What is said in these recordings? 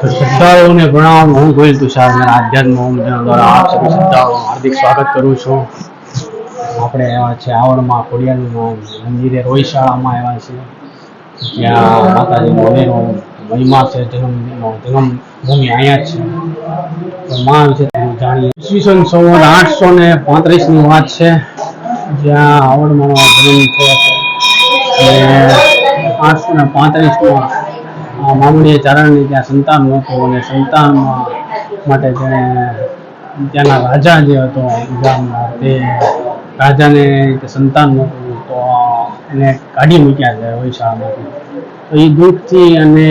तो श्रद्धालुओं ने प्रणाम। हूँ गोयल तुषार मेरा आध्यात्म होम चैनल द्वारा आप सभी श्रद्धालुओं हार्दिक स्वागत करूँ छूँ। આપણે આવ્યા છે આવડમાં ખોડિયારમાં મંદિરે રોયશાળામાં આવ્યા છે, જ્યાં માતાજીનો અનેરો મહિમા છે, જન્મભૂમિ અહીંયા જ છે। તો માં વિશે જાણીએ। ઈસવીસન 835ની વાત છે, જ્યાં આવડમાંનો જન્મ થયો છે અને 835માં મામૂલી ચારણની ત્યાં સંતાન નહોતું અને સંતાન માટે તેણે ત્યાંના રાજા જે હતો ગામના, તે રાજાને સંતાન નહોતું તો એને કાઢી મૂક્યા છે રોયશાળામાંથી। તો એ દુઃખથી અને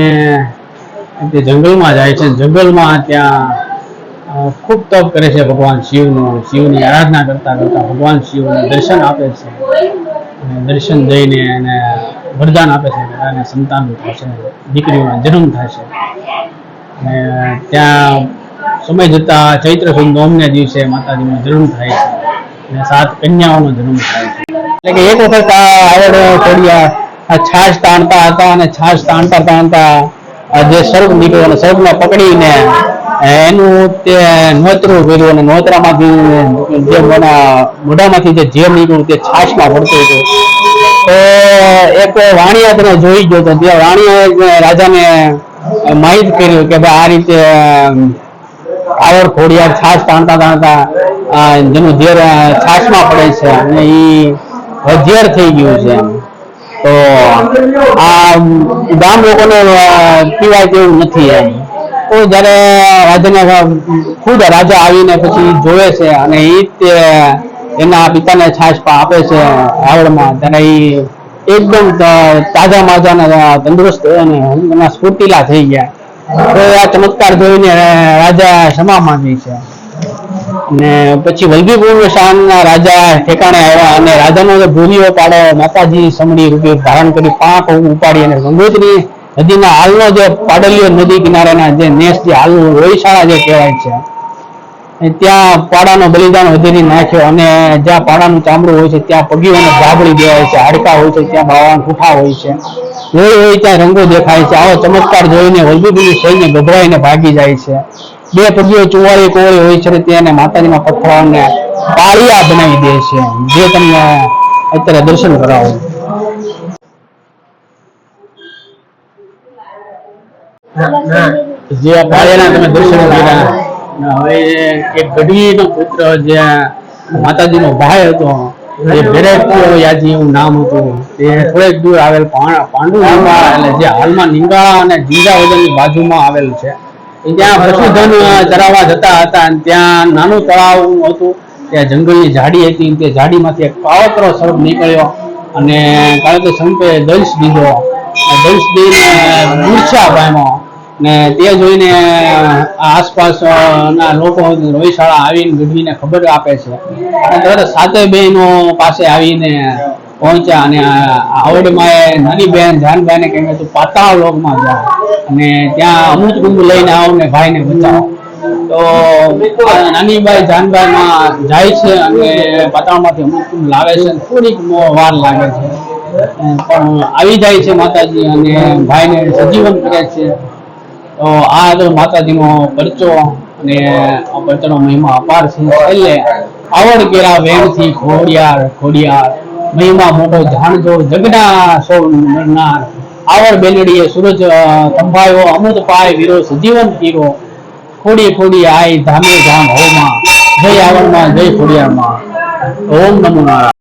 તે જંગલમાં જાય છે। જંગલમાં ત્યાં ખૂબ તપ કરે છે ભગવાન શિવની આરાધના કરતા કરતા ભગવાન શિવને દર્શન આપે છે અને દર્શન દઈને એને વરદાન આપે છે કે આને સંતાન થશે, દીકરીઓનો જન્મ થશે। અને ત્યાં સમય જતા ચૈત્ર સુદ નોમને દિવસે માતાજીનો જન્મ થાય છે અને 7 કન્યાઓનો જન્મ થાય છે। એટલે કે એક વખત આવડ ખોડિયા છાશ તાણતા હતા અને છાશ તાણતા જે સર્પ નીકળ્યો અને સર્પને પકડીને એનું તે નોતરું કર્યું અને નોતરામાંથી જે મોઢામાંથી જે ઝેર નીકળ્યું તે છાશમાં પડતું હતું। તો એક વાણિયા તેને જોઈ ગયો તો ત્યાં વાણિયાએ રાજાને માહિત કર્યું કે ભાઈ આ રીતે આવડ ખોડિયાર છાશ તાણતા તાણતા જેનું ઝેર છાશમાં પડે છે અને એ ઝેર થઈ ગયું છે એમ. તો આ ગામ લોકોને પીવાય તેવું નથી એમ. તો જયારે રાજાને ખુદ રાજા આવીને પછી જોવે છે અને એ એના પિતાને છાશ આપે છે આવડમાં, ત્યારે એ એકદમ તાજા માજા તંદુરસ્ત અને સ્ફૂર્તિલા થઈ ગયા. તો આ ચમત્કાર જોઈને રાજા ક્ષમા માંગી છે. અને પછી વલભીપુર શાળના રાજા ઠેકાણે આવ્યા અને રાજાનો ભૂરીઓ પાડો માતાજી સમડી રૂપે ધારણ કરી પાંખ ઉપાડી અને ગંગોત્રી નદીના હાલનો જે પાડલીઓ નદી કિનારેના જે નેસ જે હાલ રોહિશાળા જે કહેવાય છે, ત્યાં પાડાનો બલિદાન વધેરી નાખ્યો અને જ્યાં પાડાનું ચામડું હોય છે ત્યાં પગીઓને જાબડી દેવાય છે, હાડકા હોય છે ત્યાં બાવાના કુઠા હોય છે, લોહી હોય ત્યાં રંગો દેખાય છે. આવો ચમત્કાર જોઈને વલભીપુર સૈન્ય ગભરાઈને ભાગી જાય છે. બે પગીઓ ચુવાળી કોવાળી હોય છે તેને માતાજીના પથરાઓને પાળિયા બનાવી દે છે, જે તમને અત્યારે દર્શન કરાવો. જે પાળિયાના તમે દર્શન કર્યા. હવે એક ગઢવીનો પુત્ર જે માતાજીનો ભાઈ હતો, એ ભેરેજી એવું નામ હતું, તે થોડેક દૂર આવેલ પાંડુ એટલે જે હાલમાં નિંગાળા અને જીંજા વગરની બાજુમાં આવેલ છે, ત્યાં પશુધન ચરાવવા જતા હતા. ત્યાં નાનું તળાવ હતું, ત્યાં જંગલની ઝાડી હતી, તે ઝાડીમાંથી એક કાવતરો સર્પ નીકળ્યો અને કાળકે સંપે દંશ દીધો. દંશ દઈને મૂર્છા પામ્યો ને તે જોઈને આસપાસ ના લોકો રોહિશાળા આવીને ગઢવીને ખબર આપે છે અને તરત સાતે બહેનો પાસે આવીને પહોંચ્યા અને આવડમાં નાની બહેન જાનભાઈને કહે તું પાતાળ લોકમાં જાઓ અને ત્યાં અમૃત કુંભ લઈને આવો ને ભાઈને બચાવો. તો નાની બાઈ જાનભાઈમાં જાય છે અને પાતાળમાંથી અમૃત કુંભ લાવે છે. થોડીક વાર લાગે છે પણ આવી જાય છે માતાજી અને ભાઈને સજીવન કરે છે. તો આ હતો માતાજીનો પરચો અને પરચાનો મહિમા અપાર છે. એટલે આવડ કેરા વેણથી ખોડિયાર ખોડિયાર મહિમા મોટો જાણજો જગના સૌ નરનાર. આવડ બેલડીએ સૂરજ તંભાયો અમૃત પાય વીરો સજીવન પીરો. ખોડી ખોડી આય ધામે ધામ હોમાં જય આવડમાં જય ખોડિયારમાં. ઓમ નમો નારાયણ.